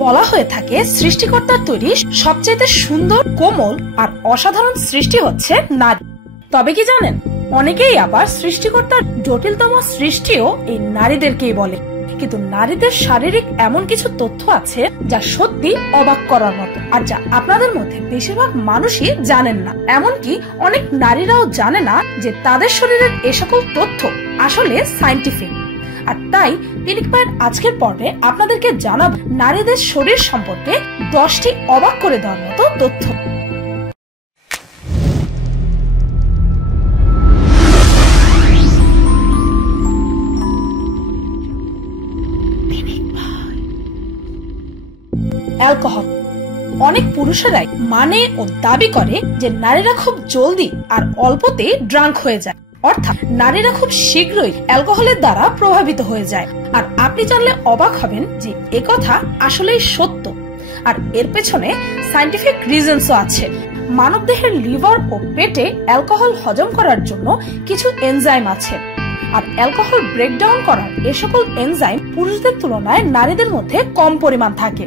বলা হয়ে থাকে সৃষ্টিকর্তার তৈরি সবচেয়ে সুন্দর, কোমল আর অসাধারণ সৃষ্টি হচ্ছে নারী। তবে কি জানেন, অনেকেই আবার সৃষ্টিকর্তার জটিলতম সৃষ্টিও এই নারীদেরকেই বলে। কিন্তু নারীদের শারীরিক এমন কিছু তথ্য আছে যা সত্যি অবাক করার মতো, আর যা আপনাদের মধ্যে বেশিরভাগ মানুষই জানেন না। এমনকি অনেক নারীরাও জানে না যে তাদের শরীরের এ সকল তথ্য আসলে সায়েন্টিফিক। আর তাই ক্লিনিক পয়েন্ট আজকের পর্বে আপনাদেরকে জানাবো নারীদের শরীর সম্পর্কে 10টি অবাক করে দেওয়ার মতো তথ্য। অ্যালকোহল। অনেক পুরুষেরাই মানে ও দাবি করে যে নারীরা খুব জলদি আর অল্পতে ড্রাঙ্ক হয়ে যায়, অর্থাৎ নারীরা খুব শীঘ্রই অ্যালকোহলের দ্বারা প্রভাবিত হয়ে যায়। আর আপনি জানলে অবাক হবেন যে একথা আসলেই সত্য, আর এর পেছনে সায়েন্টিফিক রিজনসও আছে। মানবদেহের লিভার ও পেটে অ্যালকোহল হজম করার জন্য কিছু এনজাইম আছে, আর অ্যালকোহল ব্রেকডাউন করার এ সকল এনজাইম পুরুষদের তুলনায় নারীদের মধ্যে কম পরিমাণ থাকে।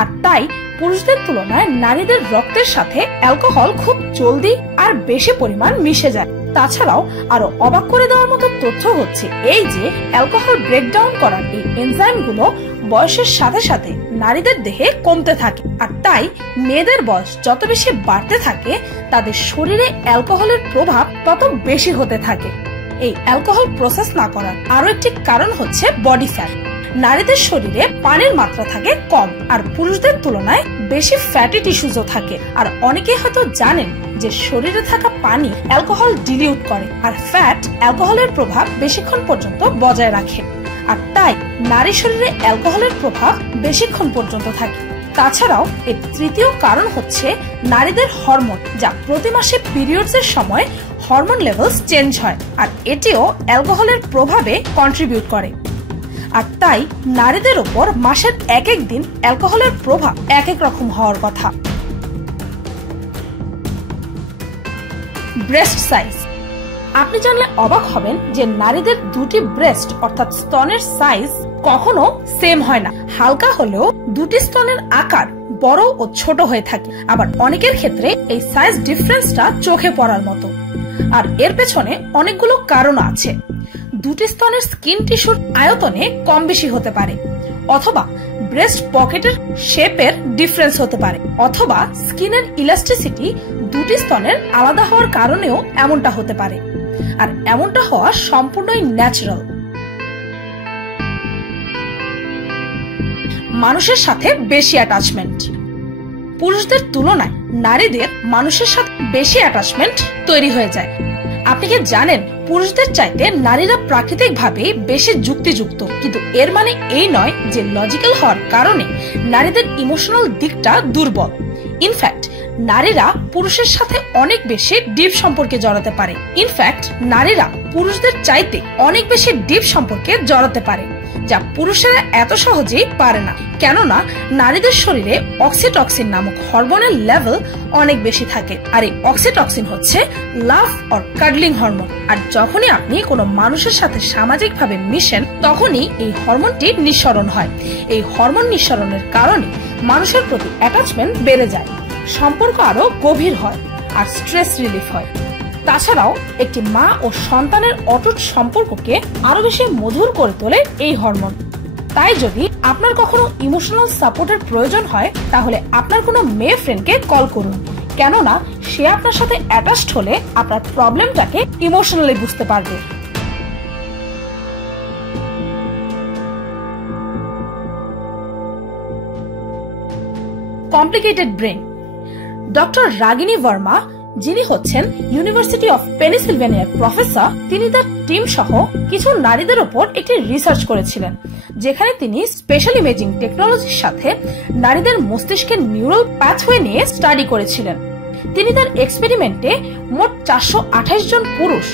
আর তাই পুরুষদের তুলনায় নারীদের রক্তের সাথে অ্যালকোহল খুব জলদি আর বেশি পরিমাণ মিশে যায়। তাছাড়াও আরো অবাক করে দেওয়ার মতো তথ্য হচ্ছে এই যে অ্যালকোহল ব্রেকডাউন করার এই এনজাইমগুলো বয়সের সাথে সাথে নারীদের দেহে কমতে থাকে। আর তাই মেয়েদের বয়স যত বেশি বাড়তে থাকে তাদের শরীরে অ্যালকোহলের প্রভাব তত বেশি হতে থাকে। এই অ্যালকোহল প্রসেস না করার আরো একটি কারণ হচ্ছে বডি ফ্যাট। নারীদের শরীরে পানির মাত্রা থাকে কম, আর পুরুষদের তুলনায় বেশি ফ্যাটি টিস্যুজও থাকে। আর অনেকে হয়তো জানেন যে শরীরে থাকা পানি অ্যালকোহল ডিলিউট করে, আর ফ্যাট অ্যালকোহলের প্রভাব বেশিক্ষণ পর্যন্ত বজায় রাখে। আর তাই নারী শরীরে অ্যালকোহলের প্রভাব বেশিক্ষণ পর্যন্ত থাকে। তাছাড়াও এর তৃতীয় কারণ হচ্ছে নারীদের হরমোন, যা প্রতি মাসে পিরিয়ডস এর সময় হরমোন লেভেলস চেঞ্জ হয়, আর এটিও অ্যালকোহলের প্রভাবে কন্ট্রিবিউট করে। আর তাই নারীদের উপর মাসের এক এক দিন অ্যালকোহলের প্রভাব এক এক রকম হওয়ার কথা। Breast size. আপনি জানলে অবাক হবেন যে নারীদের দুটি ব্রেস্ট অর্থাৎ স্তনের সাইজ কখনো সেম হয় না। হালকা হলেও দুটি স্তনের আকার বড় ও ছোট হয়ে থাকে। আবার অনেকের ক্ষেত্রে এই সাইজ ডিফারেন্সটা চোখে পড়ার মতো। আর এর পেছনে অনেকগুলো কারণ আছে। দুটি স্তনের স্কিন টিস্যুর আয়তনে কম বেশি হতে পারে, অথবা ব্রেস্ট পকেটের শেপের ডিফারেন্স হতে পারে, অথবা স্কিনের ইলাস্টিসিটি দুটি স্তনের আলাদা হওয়ার কারণেও এমনটা হতে পারে। আর এমনটা হওয়া সম্পূর্ণই ন্যাচারাল। মানুষের সাথে বেশি অ্যাটাচমেন্ট। পুরুষদের তুলনায় নারীদের মানুষের সাথে বেশি অ্যাটাচমেন্ট তৈরি হয়ে যায়। আপনি কি জানেন পুরুষদের চাইতে নারীরা প্রাকৃতিকভাবে বেশি যুক্তিযুক্ত, কিন্তু এর মানে এই নয় যে লজিক্যাল হওয়ার কারণে নারীদের ইমোশনাল দিকটা দুর্বল। ইনফ্যাক্ট নারীরা পুরুষের সাথে অনেক বেশি ডিপ সম্পর্কে জড়াতে পারে। ইনফ্যাক্ট নারীরা পুরুষদের চাইতে অনেক বেশি ডিপ সম্পর্কে জড়াতে পারে, যা পুরুষেরা এত সহজেই পারে না। কেননা নারীদের শরীরে অক্সিটক্সিন নামক হরমোনের লেভেল অনেক বেশি থাকে। আর এই অক্সিটক্সিন হচ্ছে লাভ অর কাডলিং হরমোন। আর যখনই আপনি কোনো মানুষের সাথে সামাজিকভাবে মিশেন তখনই এই হরমোনটি নিঃসরণ হয়। এই হরমোন নিঃসরণের কারণে মানুষের প্রতি অ্যাটাচমেন্ট বেড়ে যায়, সম্পর্ক আরো গভীর হয়, আর স্ট্রেস রিলিফ হয়। তাছাড়াও একটি মা ও সন্তানের অটুট সম্পর্ককে আরো বেশি মধুর করে তোলে এই হরমোন। তাই যদি আপনার কখনো ইমোশনাল সাপোর্টের প্রয়োজন হয় তাহলে আপনার কোনো মেয়ে ফ্রেন্ডকে কল করুন, কেননা সে আপনার সাথে অ্যাটাচড হলে আপনার প্রবলেমটাকে ইমোশনালি বুঝতে পারবে। Complicated brain. ডক্টর রাগিনী ভার্মা, যিনি হচ্ছেন ইউনিভার্সিটি অফ পেনিসিলভেনিয়ার প্রফেসর, তিনি তার টিম সহ কিছু নারীদের উপর একটি রিসার্চ করেছিলেন, যেখানে তিনি স্পেশাল ইমেজিং টেকনোলজির সাথে নারীদের মস্তিষ্কের নিউরাল পাথওয়ে নিয়ে স্টাডি করেছিলেন। তিনি তার এক্সপেরিমেন্টে মোট 428 জন পুরুষ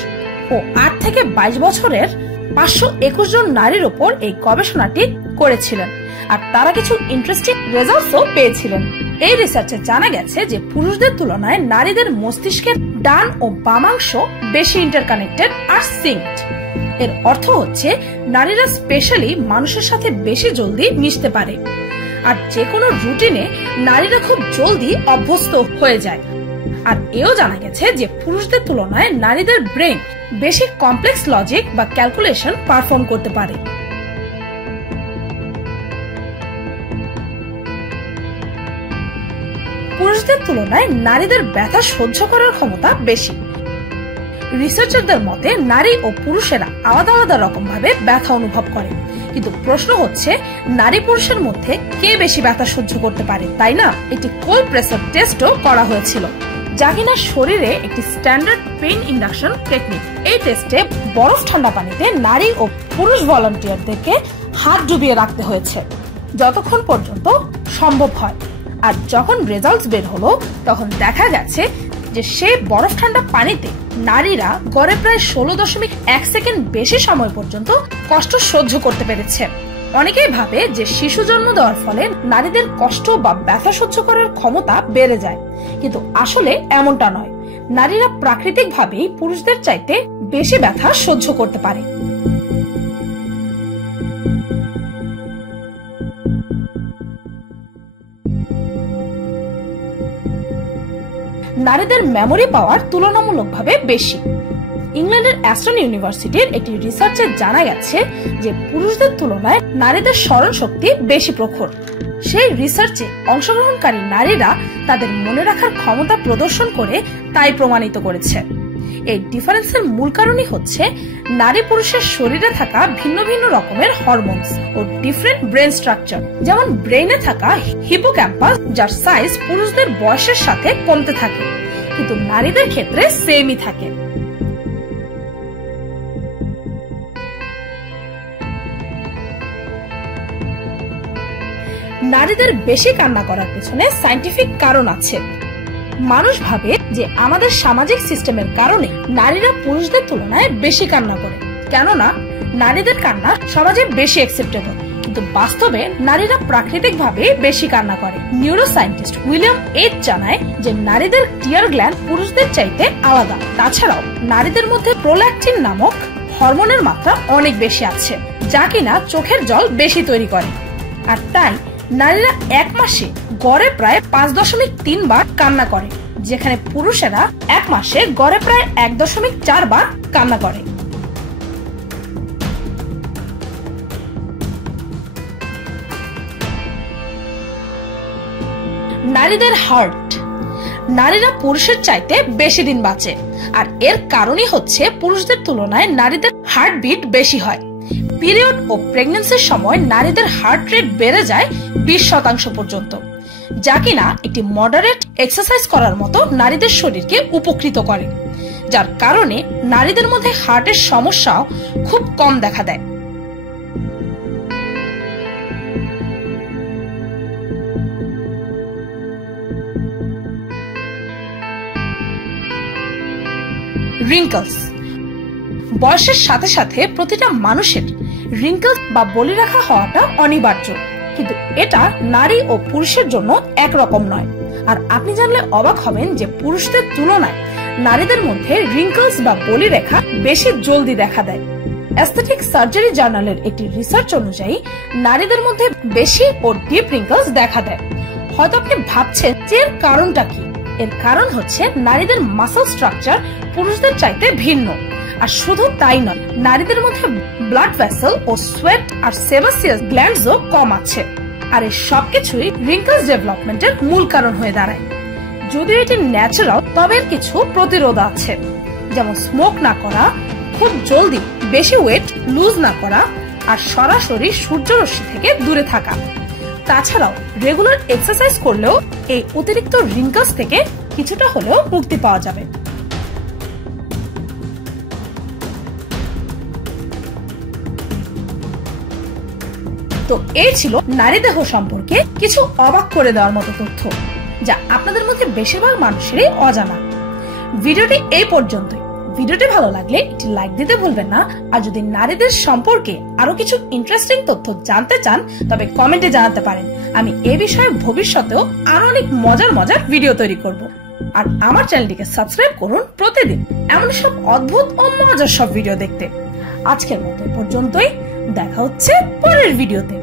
ও 8 থেকে 22 বছরের 521 জন নারীর উপর এই গবেষণাটি করেছিলেন, আর তারা কিছু ইন্টারেস্টিং রেজাল্টসও পেয়েছিলেন। এই রিসার্চে জানা গেছে যে পুরুষদের তুলনায় নারীদের মস্তিষ্কের ডান ও বামাংশ বেশি ইন্টারকানেক্টেড আর সিঙ্কড। এর অর্থ হচ্ছে নারীরা স্পেশালি মানুষের সাথে বেশি জলদি মিশতে পারে। আর যে কোনো রুটিনে নারীরা খুব জলদি অভ্যস্ত হয়ে যায়। আর এও জানা গেছে যে পুরুষদের তুলনায় নারীদের ব্রেন বেশি কমপ্লেক্স লজিক বা ক্যালকুলেশন পারফর্ম করতে পারে। পুরুষদের তুলনায় নারীদের ব্যথা সহ্য করার ক্ষমতা বেশি। রিসার্চারদের মতে নারী ও পুরুষেরা আলাদা আলাদা রকম ভাবে ব্যথা অনুভব করে, কিন্তু প্রশ্ন হচ্ছে নারী পুরুষের মধ্যে কে বেশি ব্যথা সহ্য করতে পারে, তাই না? একটি কোল্ড প্রেসার টেস্টও করা হয়েছিল, যা কিনা শরীরে একটি স্ট্যান্ডার্ড পেইন ইন্ডাকশন টেকনিক। এই টেস্টে বরফ ঠান্ডা পানিতে নারী ও পুরুষ ভলান্টিয়ারদেরকে হাত ডুবিয়ে রাখতে হয়েছে যতক্ষণ পর্যন্ত সম্ভব হয়। আর যখন রেজাল্টস বের হলো তখন দেখা গেছে যে সেই বরফ ঠান্ডা পানিতে নারীরা গড়ে প্রায় 16.1 সেকেন্ড বেশি সময় পর্যন্ত কষ্ট সহ্য করতে পেরেছে। অনেকেই ভাবে যে শিশু জন্ম দেওয়ার ফলে নারীদের কষ্ট বা ব্যথা সহ্য করার ক্ষমতা বেড়ে যায়, কিন্তু আসলে এমনটা নয়। নারীরা প্রাকৃতিকভাবেই পুরুষদের চাইতে বেশি ব্যথা সহ্য করতে পারে। নারীদের মেমোরি পাওয়ার তুলনামূলকভাবে বেশি। ইংল্যান্ডের অ্যাস্টন ইউনিভার্সিটির একটি রিসার্চে জানা গেছে যে পুরুষদের তুলনায় নারীদের স্মরণ শক্তি বেশি প্রখর। সেই রিসার্চে অংশগ্রহণকারী নারীরা তাদের মনে রাখার ক্ষমতা প্রদর্শন করে তাই প্রমাণিত করেছে। এই ডিফারেন্সের মূল কারণই হচ্ছে নারী পুরুষের শরীরে থাকা ভিন্ন ভিন্ন রকমের হরমোনস ও ডিফারেন্ট ব্রেন স্ট্রাকচার। যেমন ব্রেইনে থাকা হিপোক্যাম্পাস, যার সাইজ পুরুষদের বয়সের সাথে কমতে থাকে, কিন্তু নারীদের ক্ষেত্রে সেমই থাকে। নারীদের বেশি কান্না করার পেছনে সায়েন্টিফিক কারণ আছে। মানুষ ভাবে যে আমাদের সামাজিক সিস্টেমের কারণে নারীরা পুরুষদের তুলনায় বেশি কান্না করে, কেননা নারীদের কান্না সমাজে বেশি অ্যাকসেপ্টেবল, কিন্তু বাস্তবে নারীরা প্রাকৃতিকভাবে বেশি কান্না করে। নিউরোসায়েন্টিস্ট উইলিয়াম এইচ জানায় যে নারীদের টিয়ার গ্ল্যান্ড পুরুষদের চাইতে আলাদা। তাছাড়াও নারীদের মধ্যে প্রোল্যাকটিন নামক হরমোনের মাত্রা অনেক বেশি আছে, যা কিনা চোখের জল বেশি তৈরি করে। আর তাই নারীরা এক মাসে গড়ে প্রায় 5.3 বার কান্না করে, যেখানে পুরুষেরা এক মাসে গড়ে প্রায় 1.4 বার কান্না করে। নারীদের হার্ট। নারীরা পুরুষের চাইতে বেশি দিন বাঁচে, আর এর কারণই হচ্ছে পুরুষদের তুলনায় নারীদের হার্টবিট বেশি হয়। পিরিয়ড ও প্রেগন্যান্সির সময় নারীদের হার্ট রেট বেড়ে যায় 20% পর্যন্ত, যা কিনা একটি মডারেট এক্সারসাইজ করার মতো নারীদের শরীরকে উপকৃত করে, যার কারণে নারীদের মধ্যে হার্টের সমস্যাও খুব কম দেখা দেয়। রিঙ্কলস। বয়সের সাথে সাথে প্রতিটা মানুষের রিঙ্কলস বা বলিরেখা হওয়াটা অনিবার্য, কিন্তু এটা নারী ও পুরুষের জন্য একরকম নয়। আর আপনি জানলে অবাক হবেন যে পুরুষদের তুলনায় নারীদের মধ্যে রিঙ্কলস বা বলিরেখা বেশি জলদি দেখা দেয়। অ্যাস্থেটিক সার্জারি জার্নালের একটি রিসার্চ অনুযায়ী নারীদের মধ্যে বেশি ও ডিপ রিঙ্কলস দেখা দেয়। হয়তো আপনি ভাবছেন যে এর কারণটা কি? এর কারণ হচ্ছে নারীদের মাসল স্ট্রাকচার পুরুষদের চাইতে ভিন্ন। আর শুধু তাই নয়, নারীদের মধ্যে ব্লাড ভেসেল ও সোয়েট আর সেবাসিয়াস গ্ল্যান্ডসও কম আছে। আর এই সবকিছুই রিঙ্কলস ডেভেলপমেন্টের মূল কারণ হয়ে দাঁড়ায়। যদিও এটি ন্যাচারাল, তবে এর কিছু প্রতিরোধ আছে, যেমন স্মোক না করা, খুব জলদি বেশি ওয়েট লুজ না করা, আর সরাসরি সূর্যরশ্মি থেকে দূরে থাকা। তাছাড়াও রেগুলার এক্সারসাইজ করলেও এই অতিরিক্ত রিঙ্কলস থেকে কিছুটা হলেও মুক্তি পাওয়া যাবে। তো এই ছিল নারী দেহ সম্পর্কে কিছু অবাক করে দেওয়ার মতো তথ্য, যা আপনাদের মধ্যে বেশিরভাগ মানুষেরই অজানা। ভিডিওটি এই পর্যন্তই। ভিডিওটি ভালো লাগলে একটি লাইক দিতে ভুলবেন না। আর যদি নারীদের সম্পর্কে আরো কিছু ইন্টারেস্টিং তথ্য জানতে চান, তবে কমেন্টে জানাতে পারেন। আমি এ বিষয়ে ভবিষ্যতেও আরো অনেক মজার মজার ভিডিও তৈরি করব। আর আমার চ্যানেলটিকে সাবস্ক্রাইব করুন প্রতিদিন এমন সব অদ্ভুত ও মজার সব ভিডিও দেখতে। আজকের মতো পর্যন্তই, দেখা হচ্ছে পরের ভিডিওতে।